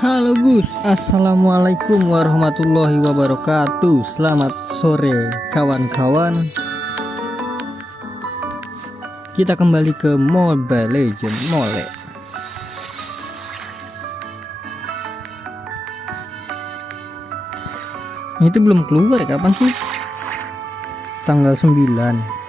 Halo Gus, Assalamualaikum warahmatullahi wabarakatuh. Selamat sore kawan-kawan. Kita kembali ke Mobile Legends Mole. Itu belum keluar ya, kapan sih? Tanggal 9.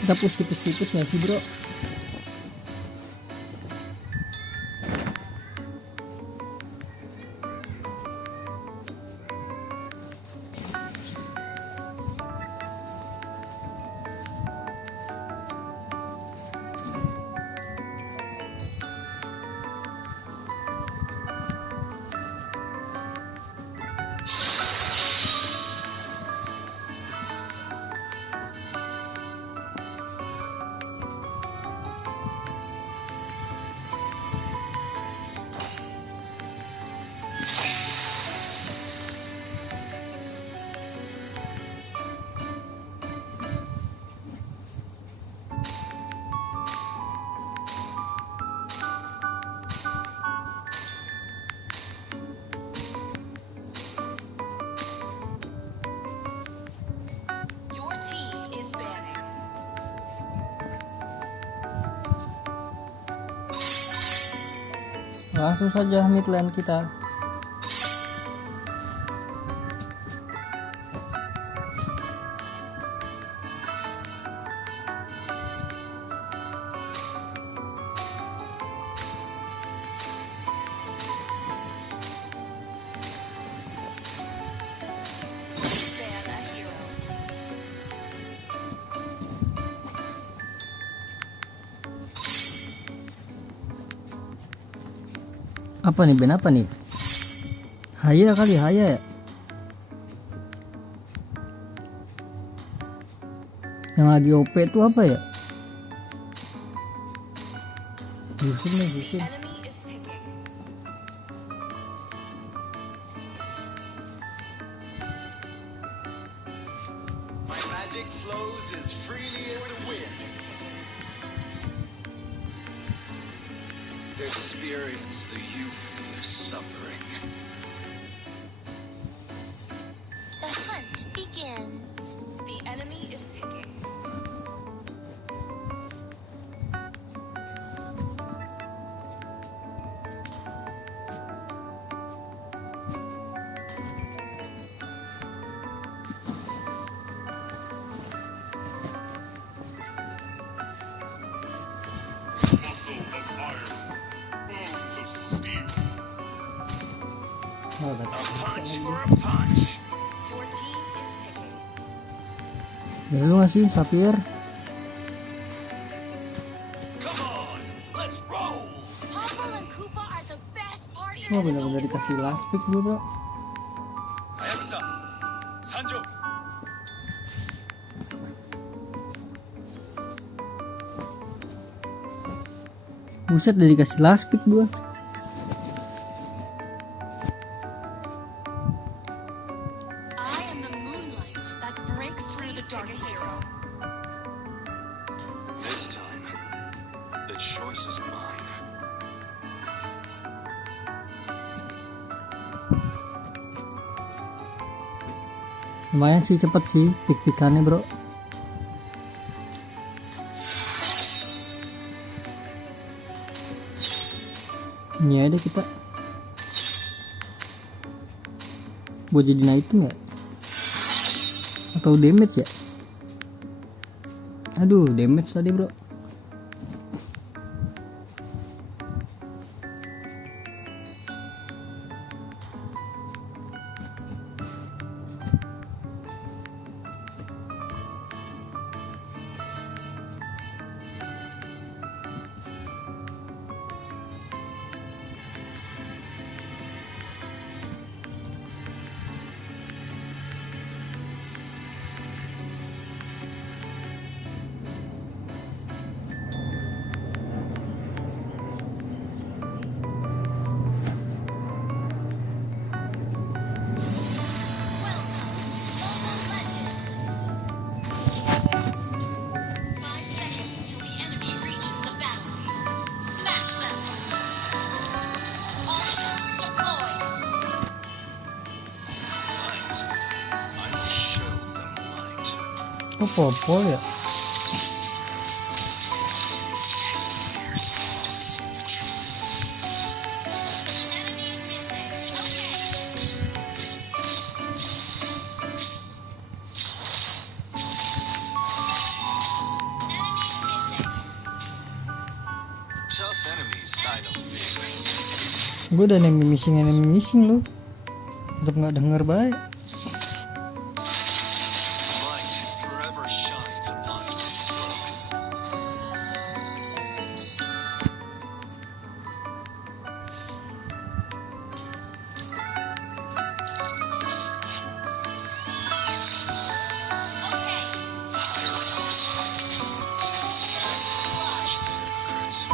Kita push tipis-tipis nggak sih bro? Langsung saja mid lane kita. Apa nih, Ben? Apa nih? Haya kali, Haya ya? Yang lagi OP itu apa ya? Busin nih, busin. Experience the euphony of suffering. The hunt begins. The enemy is picking. Muscle of iron, bones of steel. Oh, A punch for a punch. Your team is picking. dari lu nggak sih, Sapir? Come on, let's roll. Popple and Koopa are the best partners. Oh, bener-bener dikasih last pick gue bro. Hayabusa, Sanjo. Buset, udah dikasih last pick gue. I am the moonlight that breaks through the darkness. This time, the choice is mine. Lumayan sih, cepet sih pick-pickannya bro. Ini ada kita. Buat jadi item ya? Atau damage ya? Aduh, damage tadi bro. Oh, popol ya. Tough enemies I don't fear. Gue udah enemy missing lu. Tetep nggak denger baik. Light forever shines upon your cloak. Hypocrites.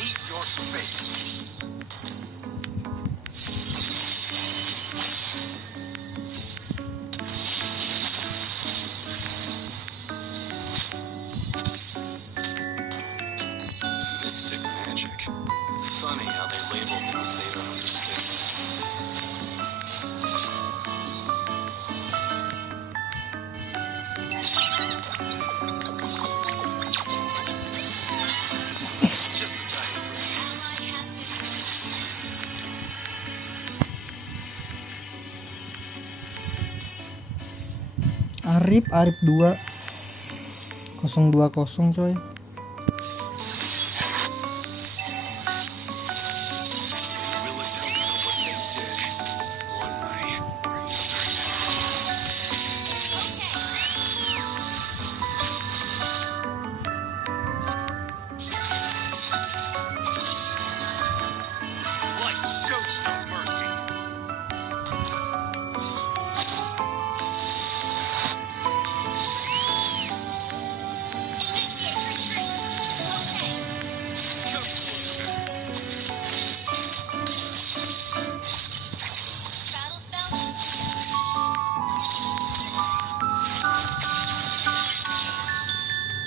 Meet your fate. Mystic magic. Funny how they label things they don't understand. Just the tiny break. Arif 2 020 coy. Will atone for what they did, one way or another. Light shows no mercy. Initiate retreat. Come closer. Battle spell.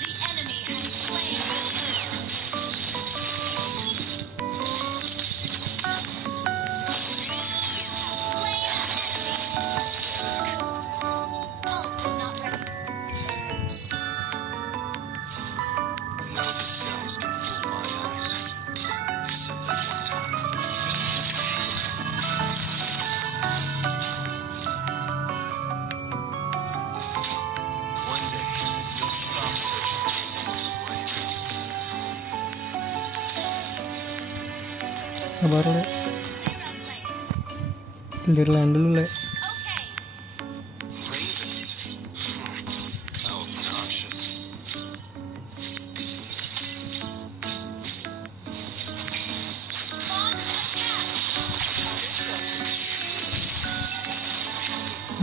The enemy has slain the turtle. Ult is not ready. No disguise can fool my eyes. You said that one time. One day, you'll stop searching for someone's way. Kabar le. Clear Clear up lanes. lane dulu le. Okay. Ravens. How obnoxious.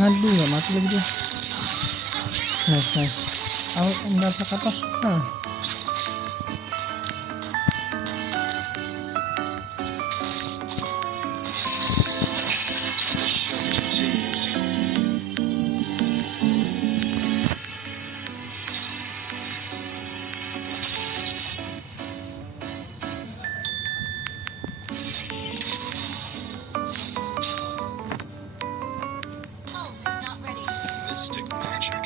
Aduh, nggak mati lagi dia. Nice. Awal enggak apa. Nah, The show continues. Ult is not ready. Mystic magic.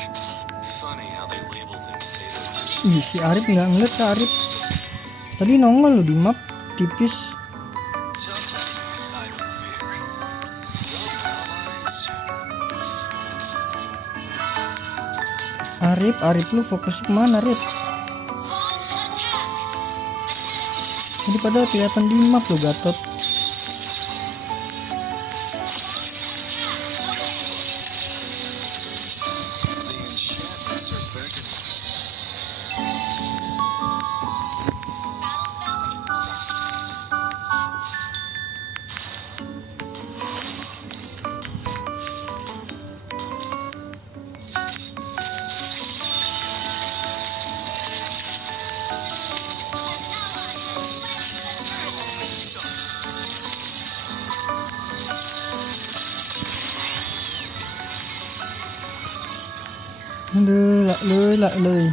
Funny how they label things they don't ih, si Arif nggak ngeliat ke Arif. Tadi nongol lu di map tipis. Tough enemies I don't fear. Love allies. Arif lu fokus kemana Arif? Launch attack. Jadi padahal kelihatan di map lo Gatot. The enchantments are beckoning. Battle spell in progress. Lại lơi.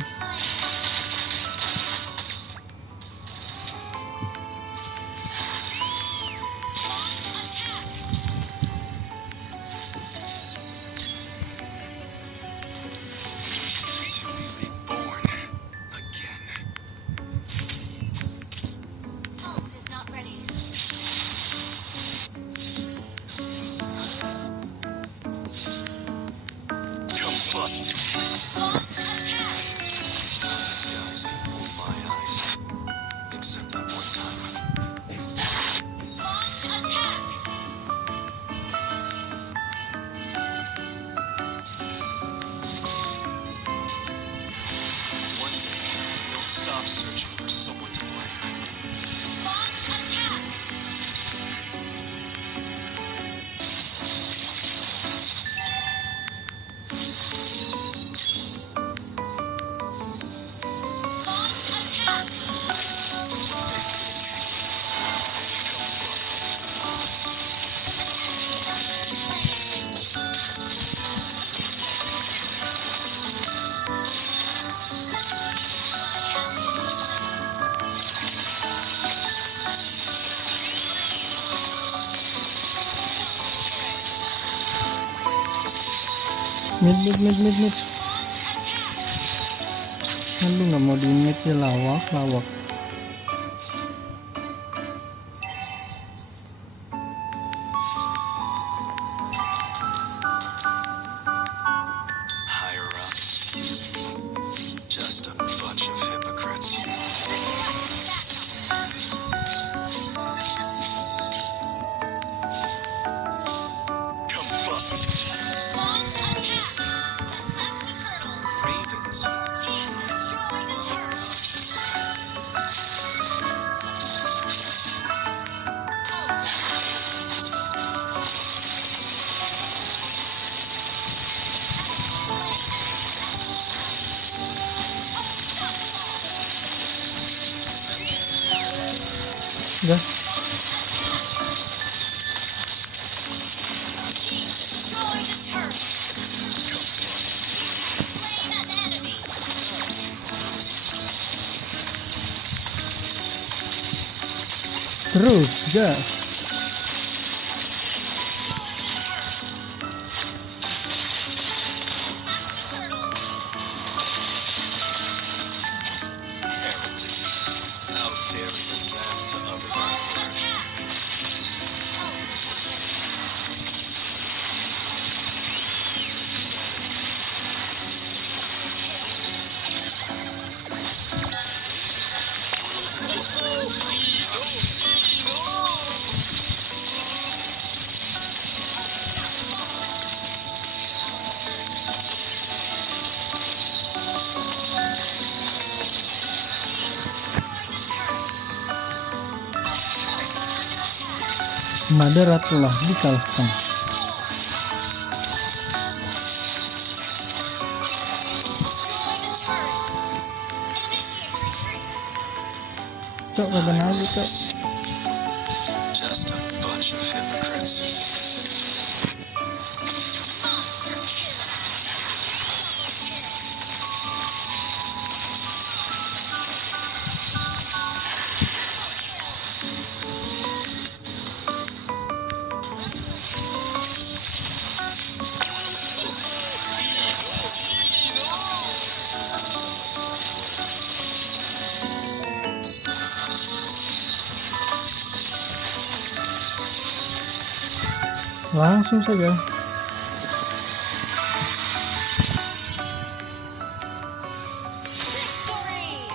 Mid. Launch attack. Kan lu nggak mau di mid ya, lawak. Higher up. Just a bunch of hypocrites. Combust. Launch attack. Attack the turtle. Ravens. Team destroyed a turret. Gas. Team destroyed a turret. Slain an enemy. Terus gas. Heretics. How dare you map to other Launch attack. Madara telah dikalahkan. Initiate retreat. Cok, kagak nabi cok. Just a bunch of hypocrites. Monster kill. Langsung saja. Victory.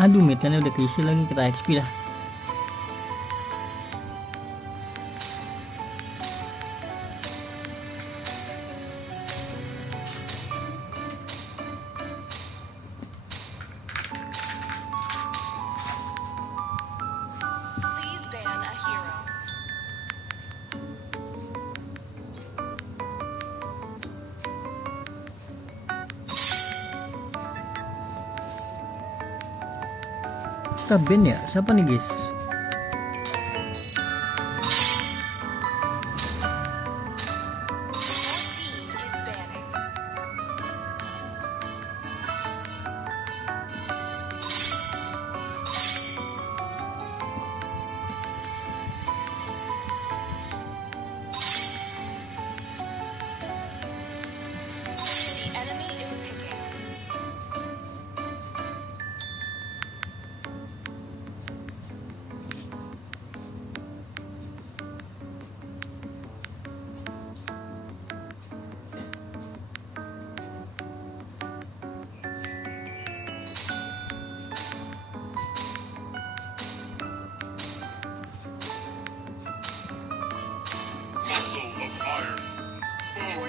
Aduh, midnya udah keisi lagi, kita XP dah. Please ban a hero. Kita ban ya? Siapa nih guys? Your team is banning.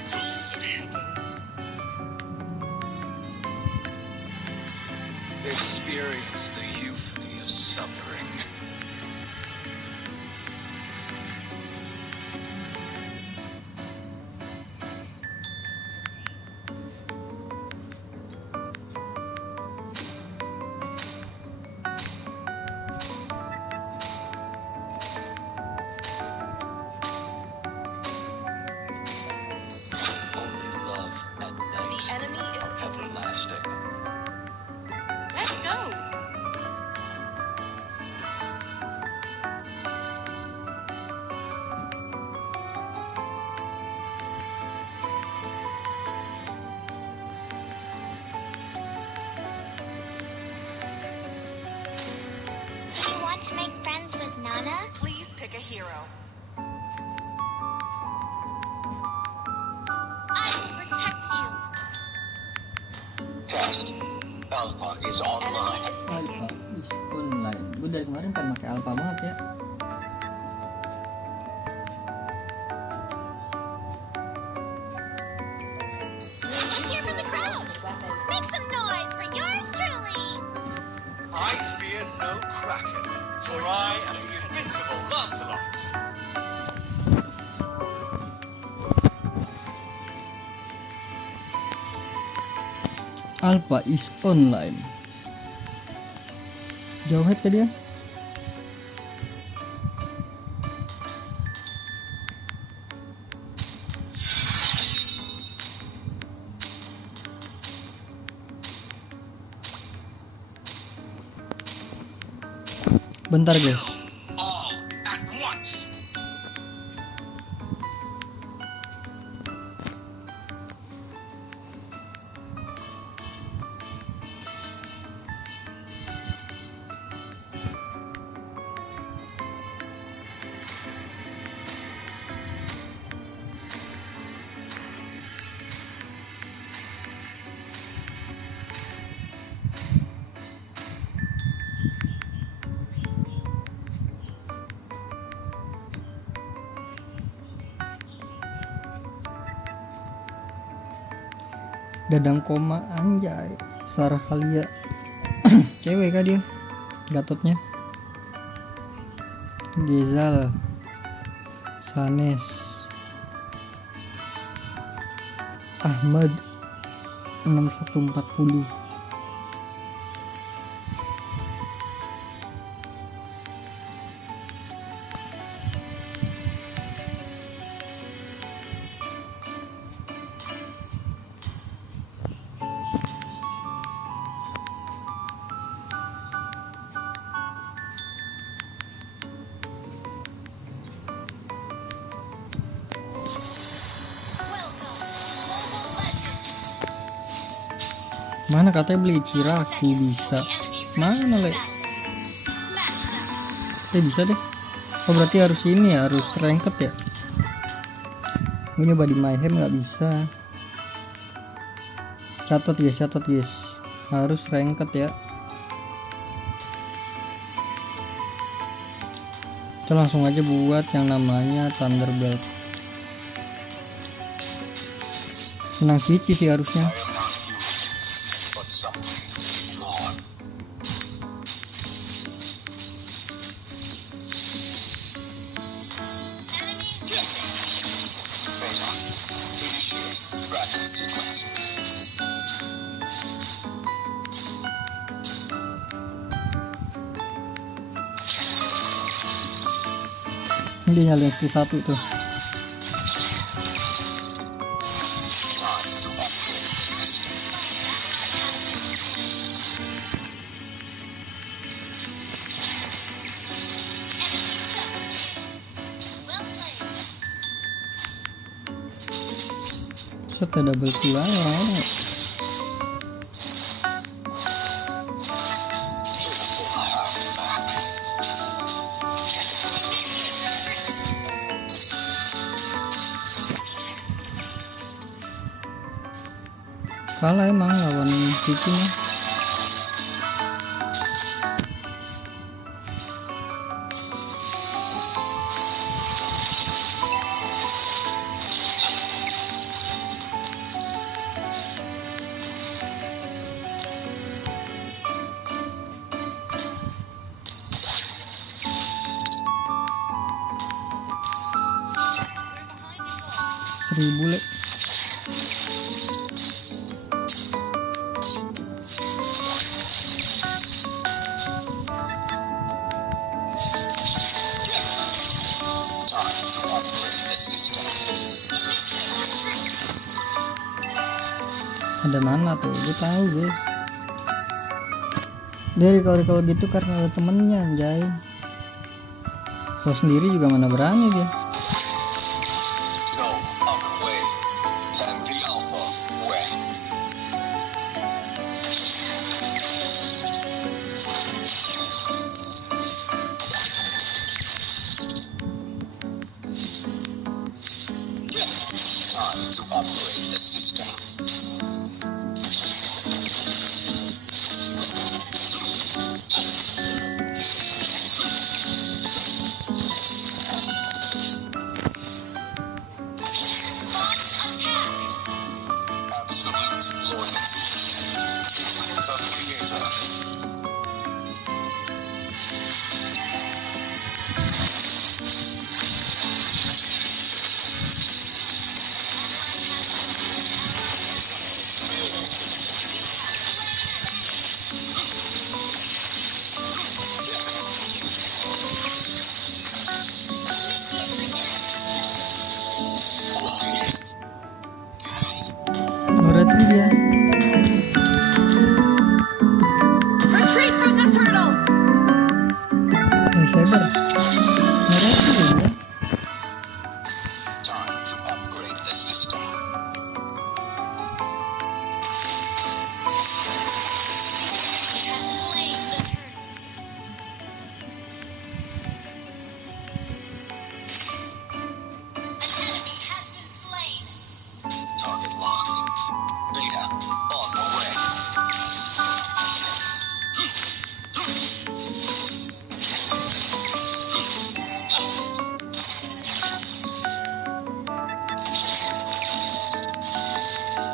team is picking. Experience the euphony of suffering. Only love and night The enemy is are everlasting. Let's go. Do you want to make friends with Nana? Please pick a hero. I will protect you. Test. Alpha is Enemy online. is picking. Alpha is online. Gue dari kemarin pengen pakai alpha banget ya. Let's hear from the crowd. Make some noise for yours truly. I fear no kraken, for I am the invincible Lancelot. Alpha is online. Jauh head ke dia. Bentar guys. All at once. Dadang koma anjay. Sarah Khalia. Cewek kah dia? Gatotnya. Gezal. Sanes. Ahmad 6140. Welcome to Global Legends. Mana katanya beli Ciraku bisa. Mana le? Smash them. Bisa deh. Oh berarti harus ini ya, harus ranked ya. Gue nyoba di Mayhem nggak bisa. Catat guys. Harus ranked ya. Kita langsung aja buat yang namanya Thunderbelt. Menang Cici sih harusnya. I am not human, but something more. Beta, initiate tracking sequence. Dia nyalain skill 1 tuh. Time to upgrade. Well played. Set ada double kill aja orang-orang. Kalah emang lawan Cici nya. 1000 le. Ada mana tuh? Gue tahu guys. Dia recall gitu karena ada temennya anjay. Kalau sendiri juga mana berani dia. No other way than the Alpha way. Time to upgrade the system. Absolute loyalty to the Creator. Berarti dia. Retreat from the turtle! Saber. Berarti dia. Time to upgrade the system. Target locked. Beta on the way.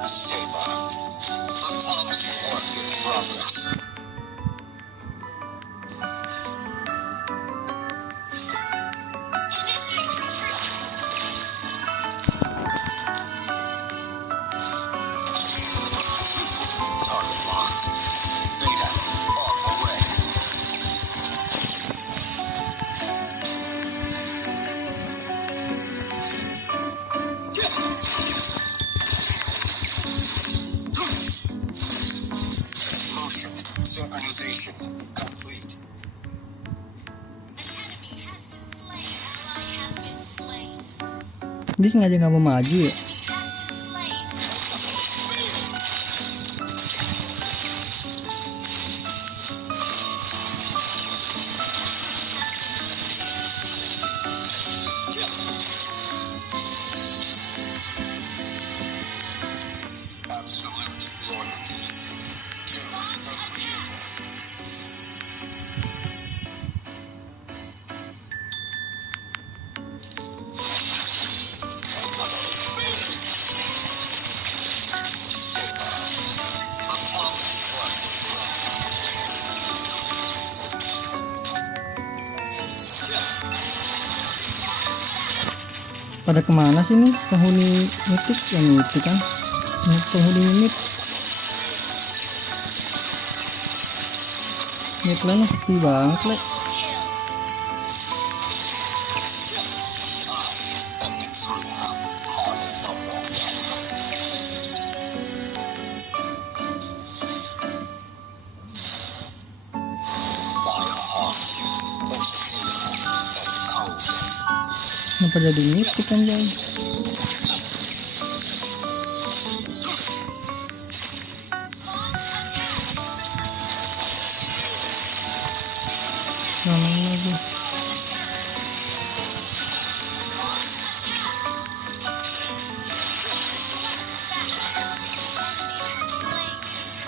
Saber. Unpolished work in progress. Target locked. Beta on the way. Motion synchronization complete. Dia sengaja nggak mau maju ya. Absolute loyalty to the Creator. Pada kemana sih nih penghuni mitik yang mitik kan? Penghuni mit. Mitlannya sepi banget le. And the true Monfomo. My heart of steel and cold. Kenapa jadi mitik anjay? Namanya lagi.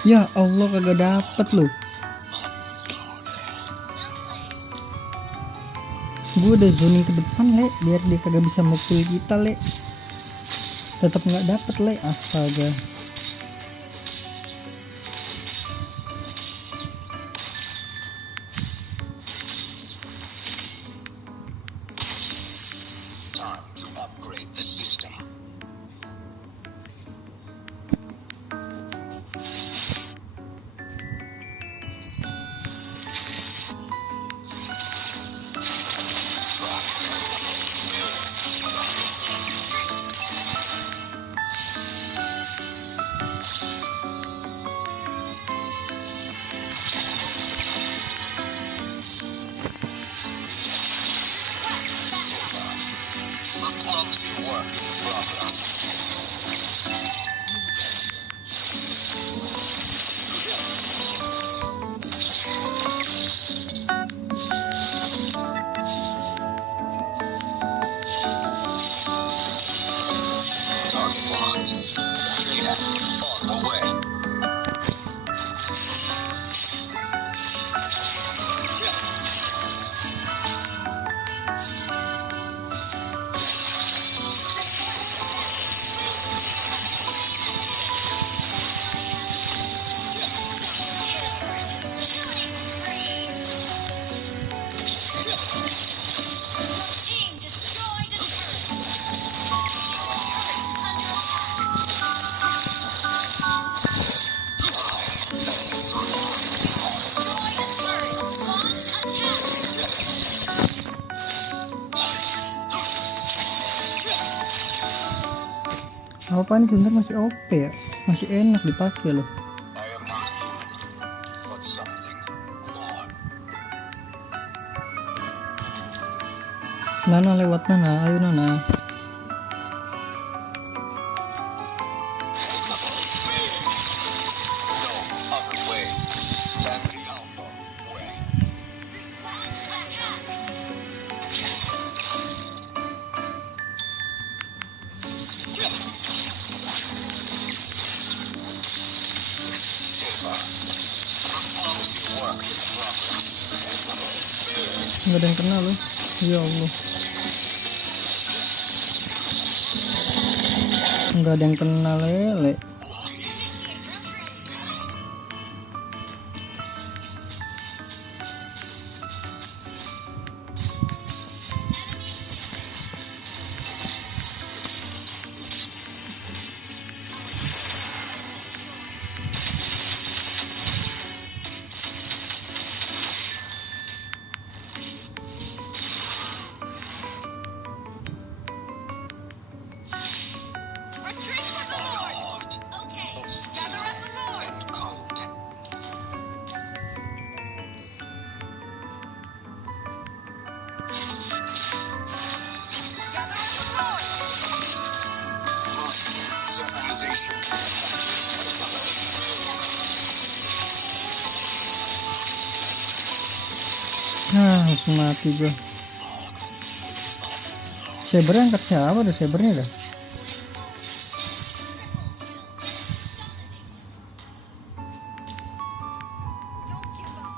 Ya Allah kagak dapet loh. Gue udah zoning ke depan le, biar dia kagak bisa mukul kita le. Tetap nggak dapet le, astaga. Time to upgrade the system. Yeah, on the way. Team destroyed a turret. Destroyed a turret. Launch attack. Apa nih sebenarnya masih OP ya, masih enak dipakai loh. I am not human, but something more. Nana lewat Nana, ayo Nana. No other way than the Alpha way. Launch attack. Nggak ada yang kena loh, ya Allah. Nggak ada yang kena lele. Retreat for the Lord. Heart, Okay, both gather up the Lord. and cold. Gather up the Lord. Motion, synchronization. Langsung mati gue. Sabernya angkat siapa dah sabernya dah? Don't give up.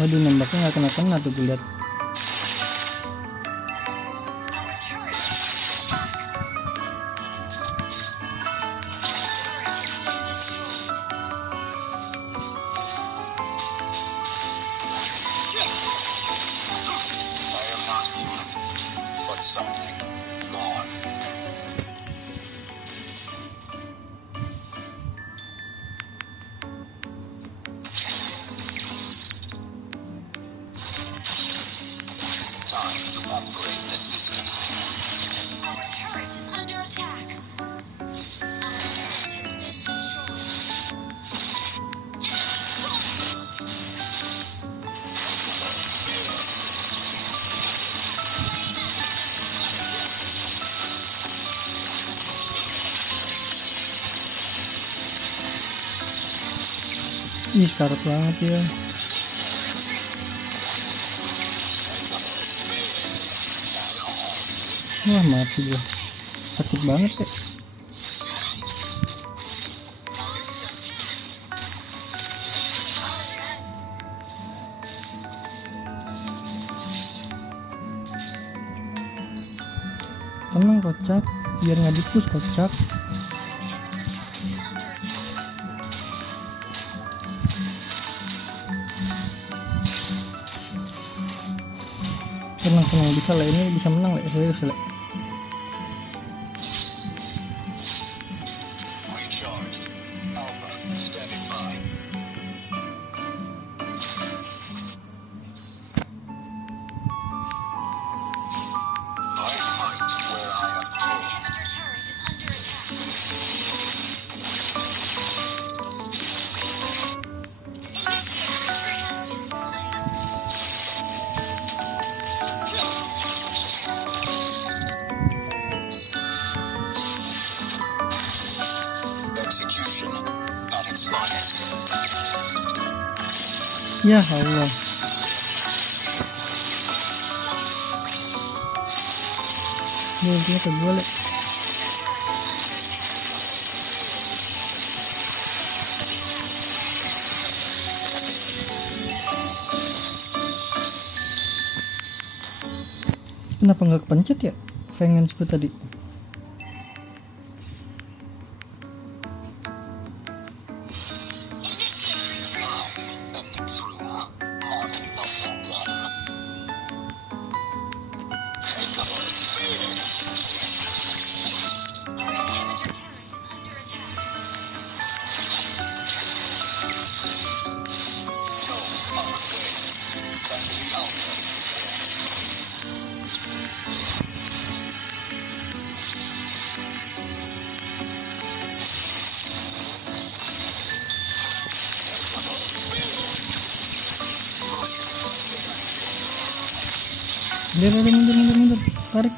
Waduh, nembaknya nggak kena-kena tuh gue lihat. Our turret is under attack. Turret has been destroyed. I am not human, but something more. Time to upgrade the system. Our turret is under attack. Our turret has been destroyed. Ih, sekarat banget ya. Wah, mati gue. Sakit banget ya. Tenang kocak, biar nggak dipus kocak. Tenang bisa lah, ini bisa menang lah, serius lah. Recharged. Alpha, standing by. I fight where I am told. Inhibitor turret is under attack. Initiate retreat has been slain. Ya Allah. Dia ultinya ke gue le. Kenapa nggak kepencet ya Vengeance gue tadi? am the true Martin of Blood. Inhibitor turret is under attack. Mundur. Tarik.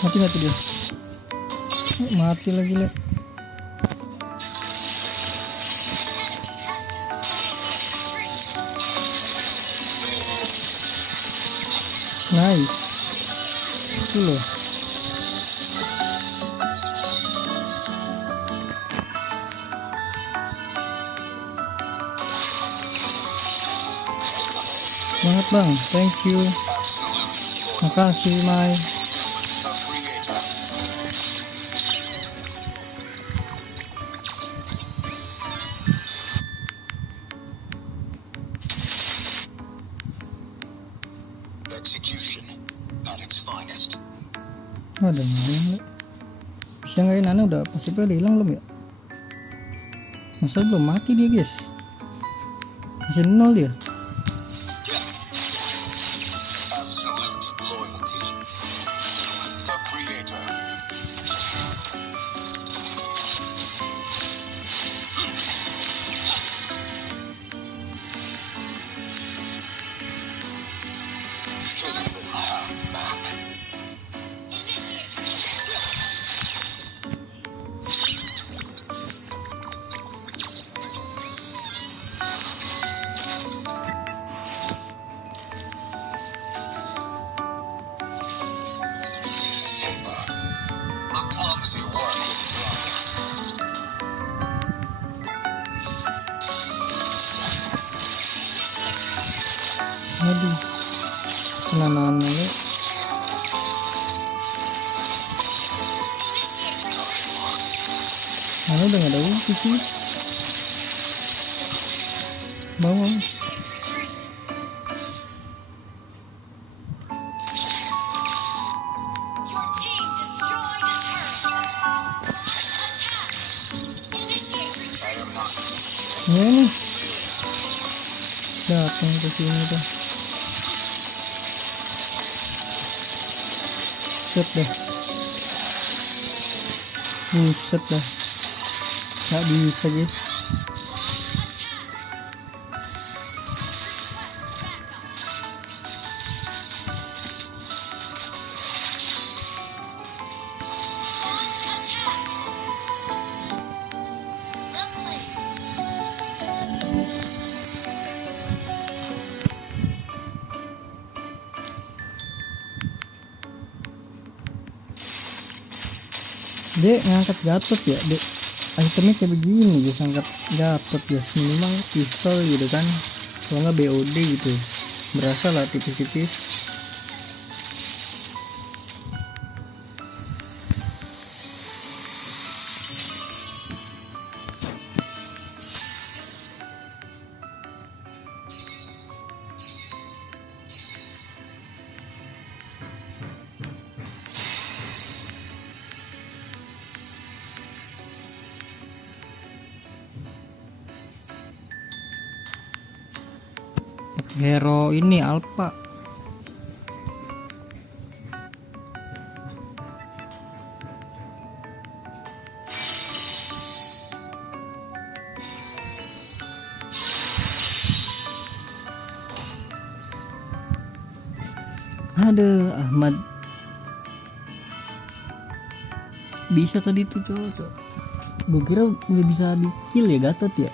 Mati dia. Mati lagi le. Nice. Itu loh. Banget bang, thank you. Makasih Mai. Execution at its finest. Ada mana le? Bisa nggak Nana udah pasti udah hilang belum ya? Masa belum mati dia guys? Masih 0 dia. Absolute loyalty. The Creator. Killing them half back. Saber. A clumsy work in progress. Aduh. Kena Nana le. Nana udah nggak ada ulti sih. Bawang. Retreat. Your team destroyed a turret. Attack. Initiate retreat. Ya nih. Datang ke sini tuh. Set dah. Buset dah. Nggak bisa guys. Attack. Well played. Dek ngangkat Gatot ya dek. Itemnya kayak begini guys, angkat Gatot ya, minimal pistol gitu kan, kalau nggak BOD gitu, berasa lah tipis-tipis. hero ini Alpha. Aduh, Ahmad bisa tadi tuh cowok. Gue kira udah bisa di kill ya Gatot ya.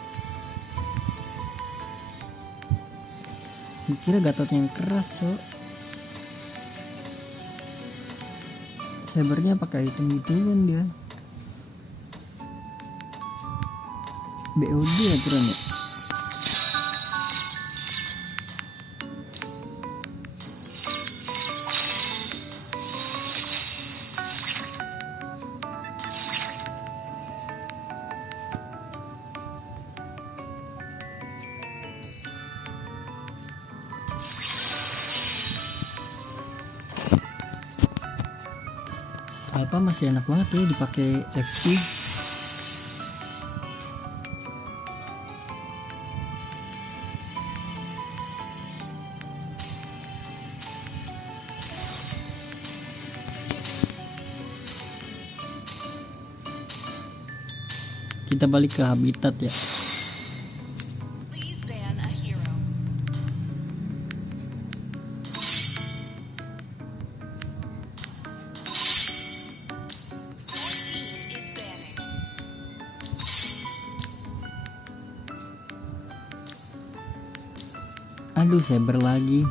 Gue kira Gatot yang keras cowok. Sabernya pakai item gituan dia. BOD aturannya. Alpha masih enak banget ya dipakai XP. Kita balik ke habitat ya. Please ban a hero. Your team is banning. Aduh, saber lagi.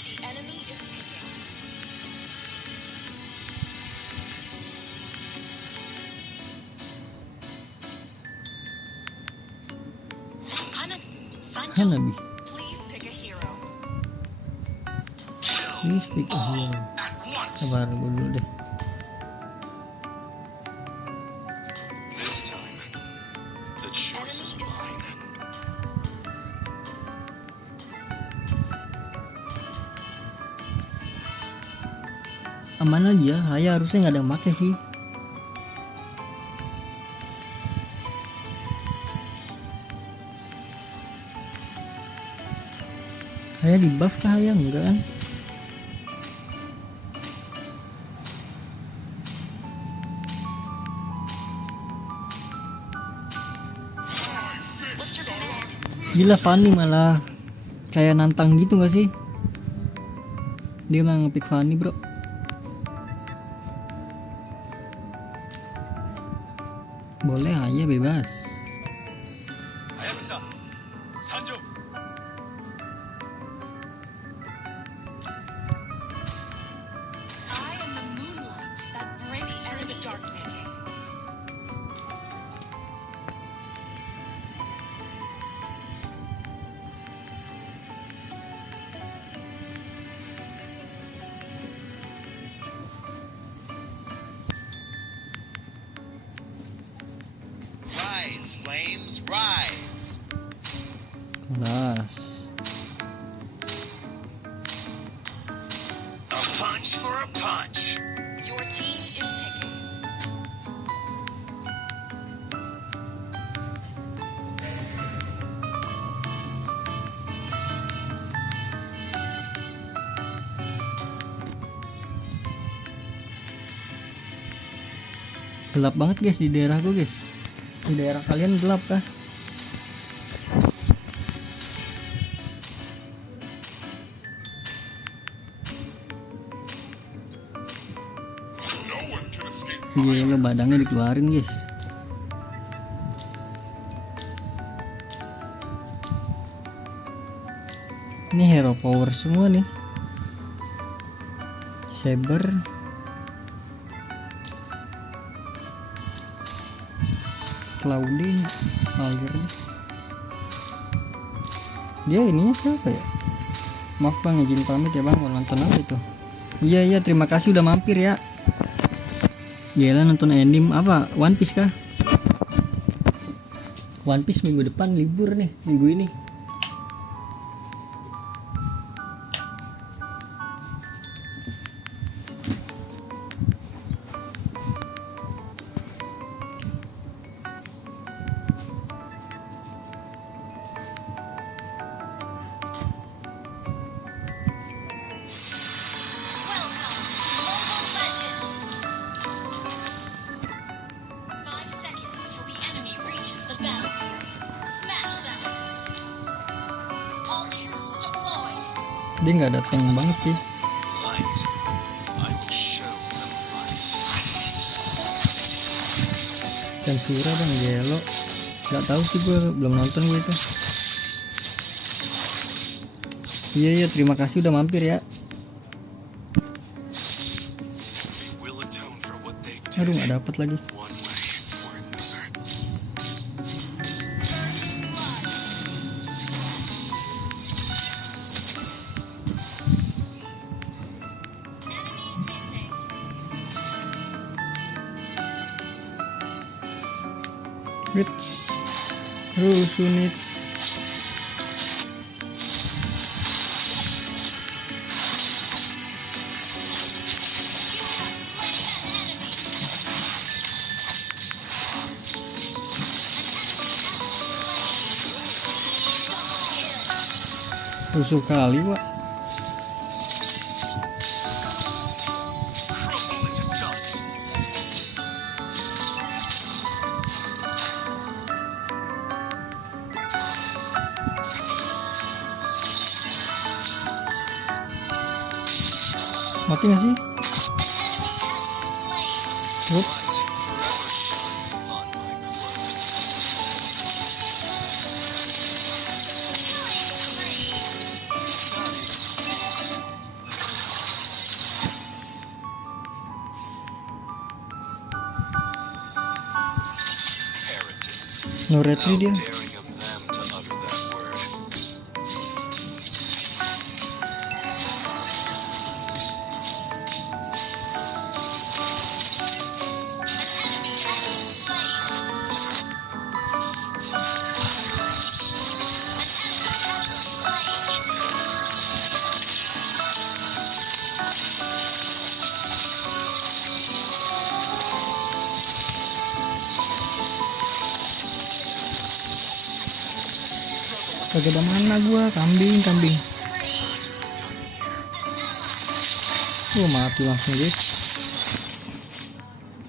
The enemy is picking. Hanabi. Please pick a hero. Please pick a hero. At once. Sabar gue dulu deh. This time, the choice is mine. Aman aja, Haya harusnya nggak ada yang make sih. Haya di buff kah Haya enggak kan? Gila Fanny malah kayak nantang gitu nggak sih? Dia malah ngepick Fanny bro. Boleh Haya bebas. Hayabusa, Sanjo. I am the moonlight that breaks through the darkness. Rise, flames, rise. Nah, A punch for a punch. Your team is picking. gelap banget guys di daerahku guys. Di daerah kalian gelap kah? Gila badangnya dikeluarin guys. Ini hero power semua nih. Saber, Claudine, Alir. Dia ininya siapa ya? Maaf bang, izin pamit ya bang, mau nonton apa itu? Iya terima kasih udah mampir ya. Gila nonton anime apa? One Piece kah? One Piece minggu depan libur nih, minggu ini. Dia nggak ada tank banget sih. Light. I will show them light. Sensura bang, Gelo. Nggak tahu sih, gue belum nonton gue itu. Iya, terima kasih udah mampir ya. They will atone for what they did. Aduh, nggak dapet lagi. One way or another. Enemy missing. Wits. Terus units. Rusuh kali, Wak. Crumble into dust. Mati nggak sih? An enemy has been slain. Wup. Light forever shines upon my cloak. Heretics. No retry How dia. daring of them to utter that word. An enemy has been slain. An enemy has been slain. Kagak ada mana gua, kambing. Mati langsung guys.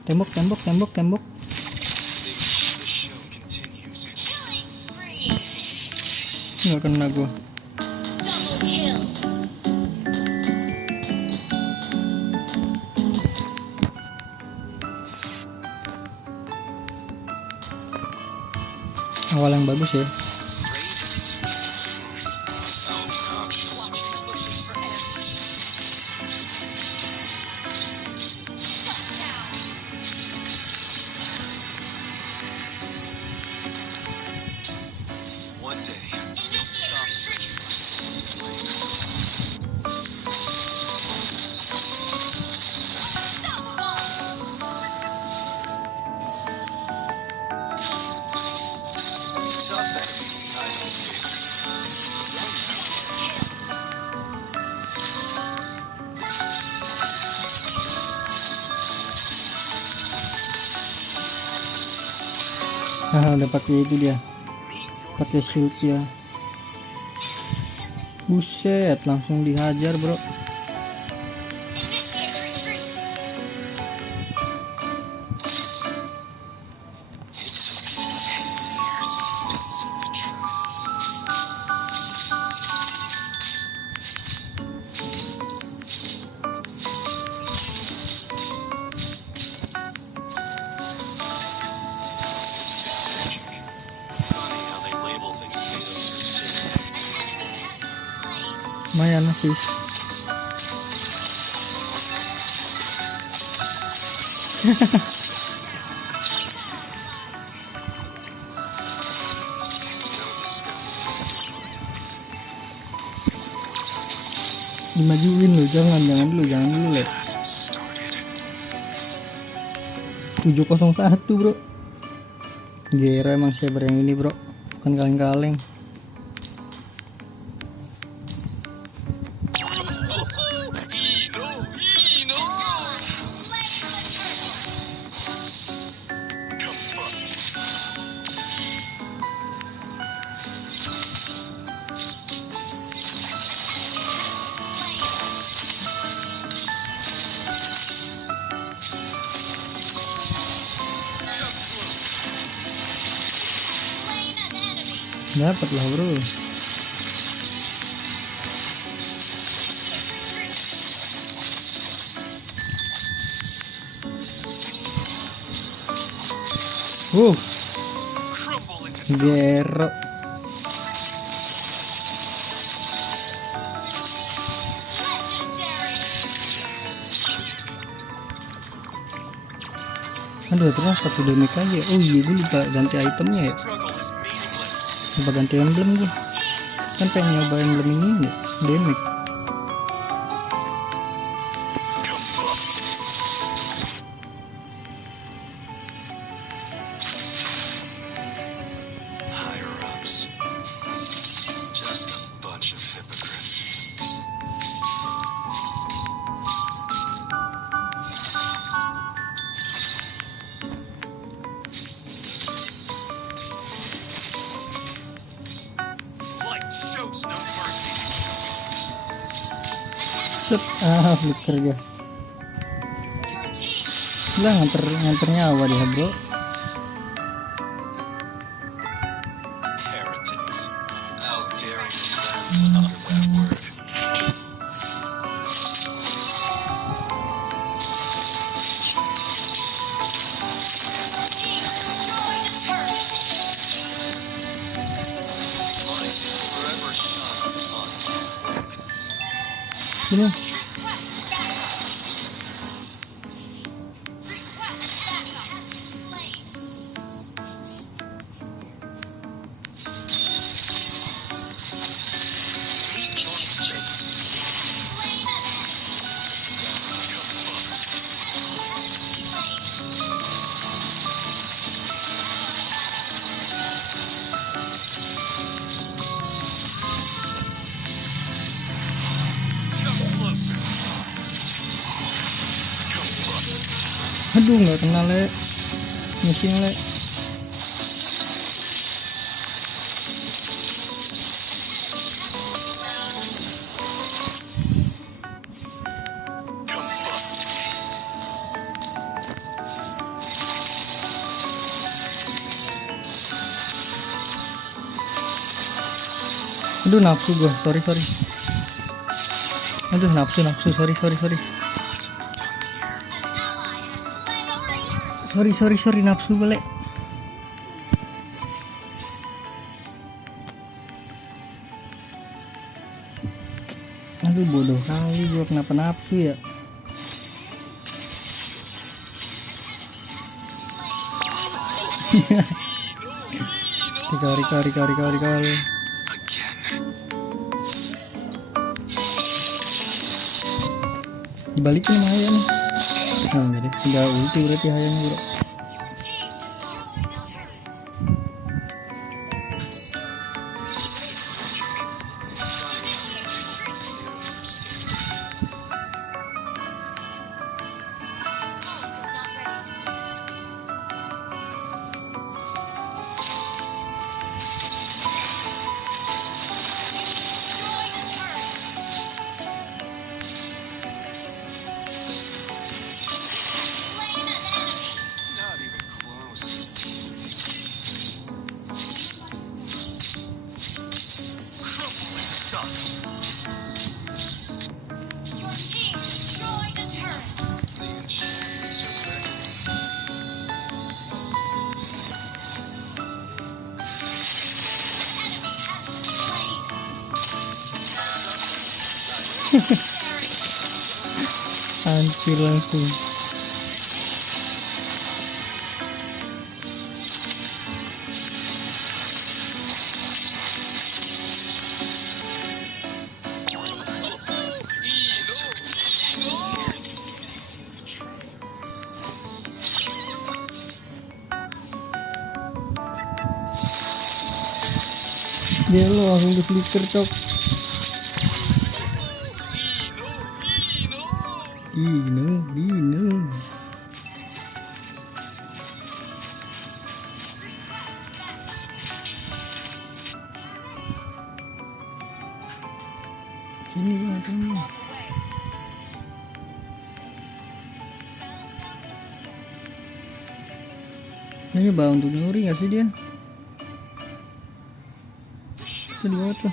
Tembok. The show continues. Killing spree. Nggak kena gua. Double kill. Awal yang bagus ya. Obnoxious. Watch the bushes for ambush. Shut down. One day, Initiate retreat. tough enemies I Haha, udah pakai itu dia. Pakai shield ya. Buset, langsung dihajar, bro. Initiate retreat. years to see the truth. Funny how they label things they don't understand. An enemy has been slain. Lumayan sih. No disguise. Dimajuin loh, jangan dulu, let. That started. 701 bro. Gero emang saber yang ini bro, bukan kaleng-kaleng. Combusted. Dapat lah bro. Crumble into Gero. Legendary. Aduh, terus satu damage aja. Oh iya, gue lupa ganti itemnya ya. struggle is meaningless. Lupa ganti emblem gue. Kan pengen nyoba emblem ini nih, damage. Higher ups. Just a bunch of hypocrites. Light shows no mercy. Set, flicker dia. Your team Lah nganter nyawa dia, bro. Heretics. How dare you utter that word? team destroyed a turret. Light forever shines upon you. Sini. Request backup. Request backup has been slain. Slain Come closer. Combust. Aduh, nggak kena le. Missing le. Combust. Aduh, nafsu gua. Sorry. Aduh, nafsu. Sorry. Not done here. An ally has slain. Sorry, nafsu balik. Aduh, bodoh kali gua, kenapa nafsu ya? Kari. Again. Dibalikin sama Haya nih. Nah, jadi tinggal ulti berarti Hayanya, bro. Your team destroyed a turret. Initiate retreat. Hulk is not ready. Destroyed a turret. Slain an enemy. Not even close. Crumble into dust. Your team destroyed a turret. The enchantments are beckoning. Enemy has been slain. Hancur langsung. Dia lo langsung di flicker, cok. Dino. Sini bang, sini. Ini nyoba untuk nyuri gak sih dia? Itu di bawah tuh.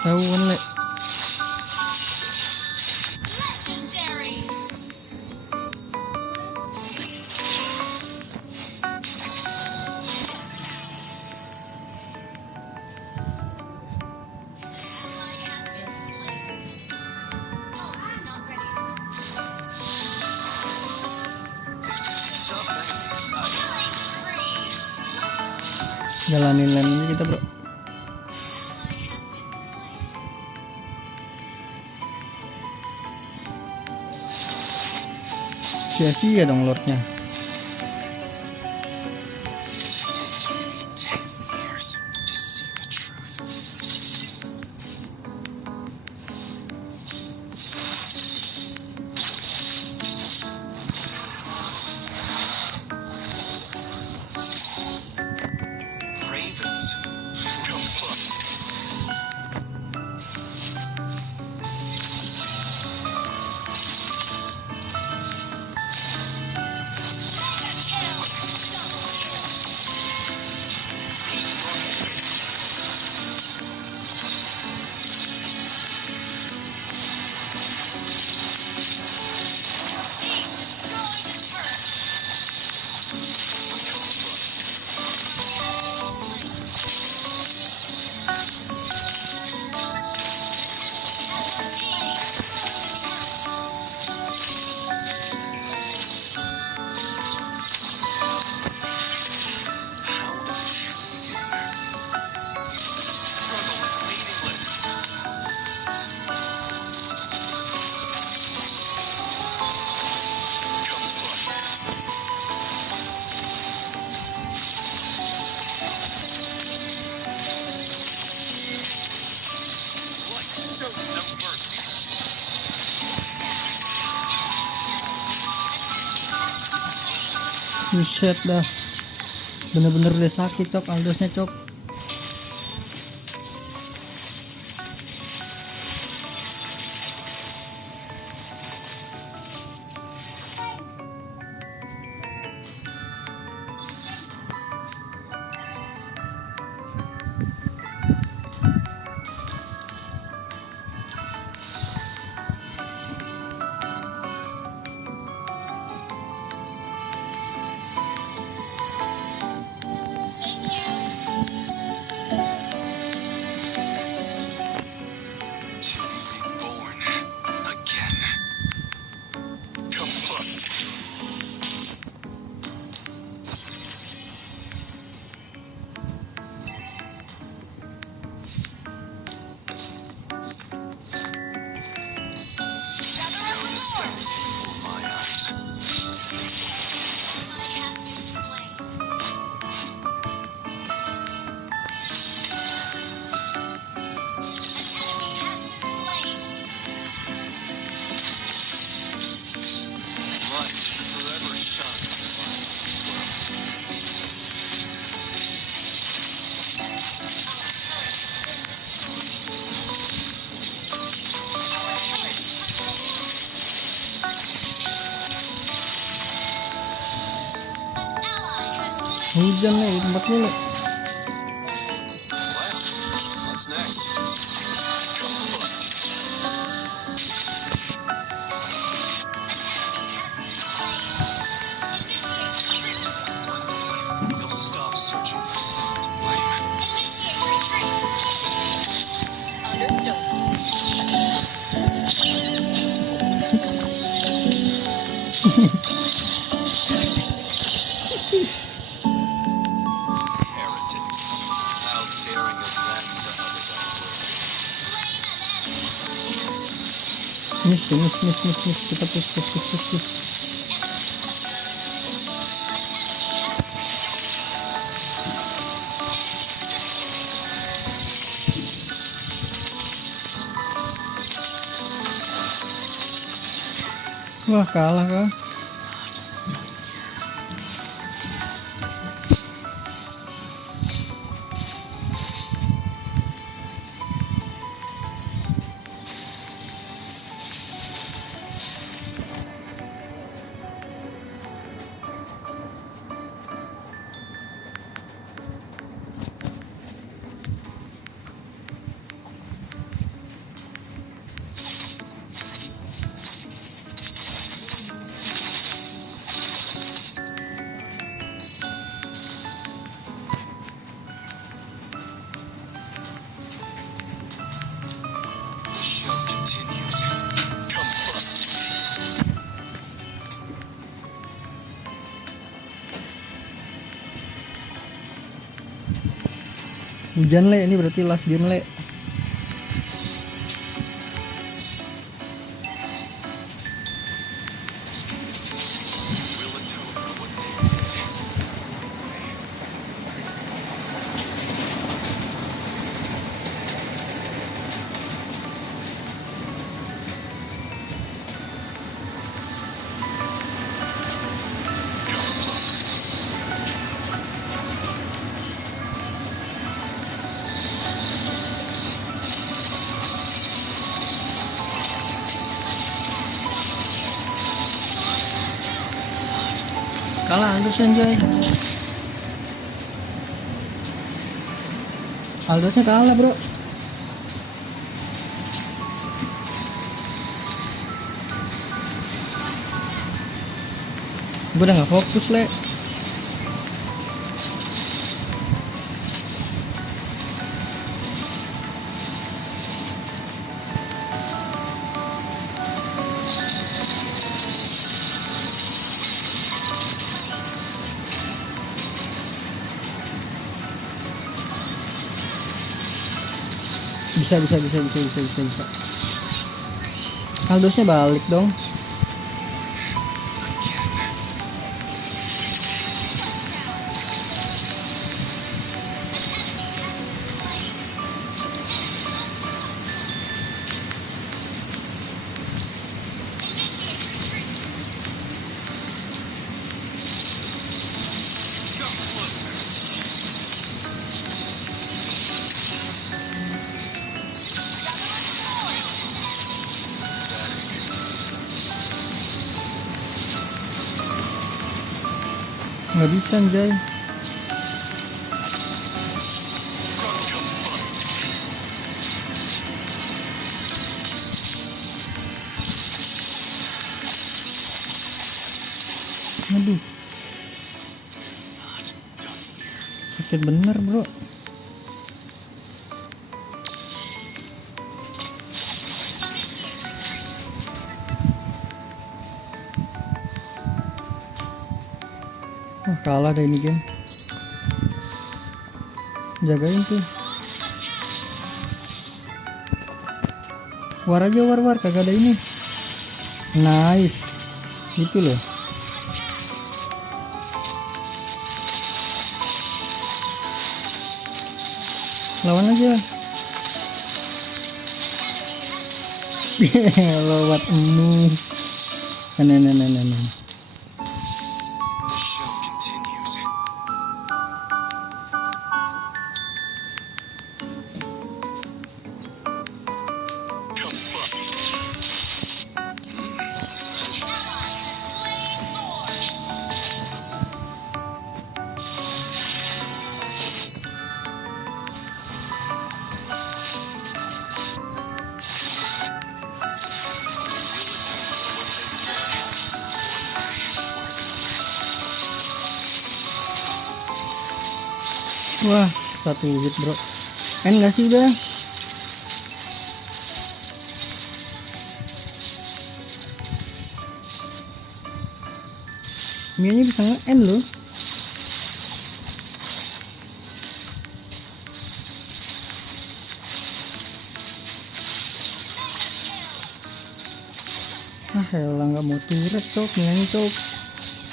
Tahu kan le? Legendary. Jalanin lane ini kita bro. Sia-sia dong lordnya. It took me 10 years to see the truth. Ravens. Team destroyed the turret. How did we begin? Struggle is meaningless. Life shows no mercy. Buset dah. Bener-bener udah sakit cok, Aldosnya cok. Thank you. To be born again. Combust. No disguise can fool my eyes. Ally has been slain. An enemy has been slain. Light forever shines. Ally has slain. Hujan nih di tempat mulu. Well, what's next? Combust. Initiate retreat. One day, you'll stop searching for someone to blame. Initiate retreat. Understood. Heretics. How daring of them to utter thy word. Miss tuh, miss. Kita push. Wah kalah kah? Hujan le, ini berarti last game le. We'll atone for what they did. Kalah Aldos anjay. Aldosnya kalah bro. Gue udah gak fokus le. Bisa. Aldosnya balik dong. Nggak bisa anjay. Aduh, sakit bener bro. Wah, kalah deh ini game. Jagain tuh. War aja war kagak ada ini. Nice. Gitu loh. Lawan aja. Lewat move. Nah. The show continues. Wah, satu hit bro. Gak sih udah? Mia-nya bisa nge-end loh. Ah elah, nggak mau turret cok, Mia-nya cok.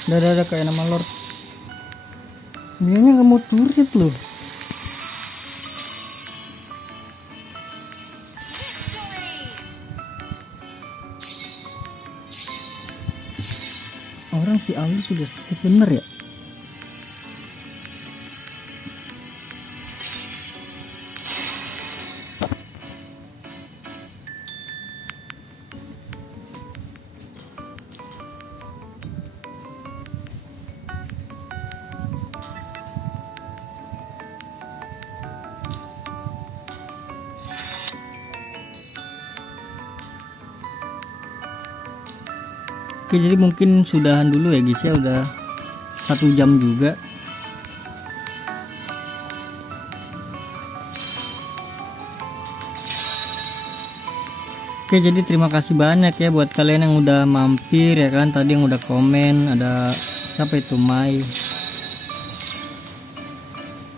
Udah kayak nama Lord. Mia-nya nggak mau turret loh. Orang si Aldi sudah sakit bener ya. Oke, jadi mungkin sudahan dulu ya guys ya, udah 1 jam juga. Oke, jadi terima kasih banyak ya buat kalian yang udah mampir ya kan, tadi yang udah komen. Ada siapa itu, Mai.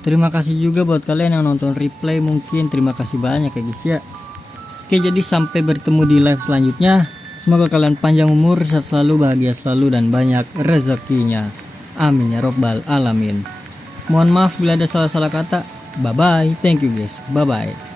Terima kasih juga buat kalian yang nonton replay, mungkin terima kasih banyak ya guys ya. Oke, jadi sampai bertemu di live selanjutnya. Semoga kalian panjang umur, sehat selalu, bahagia selalu, dan banyak rezekinya. Amin ya robbal alamin. Mohon maaf bila ada salah-salah kata. Bye bye, thank you guys, bye bye.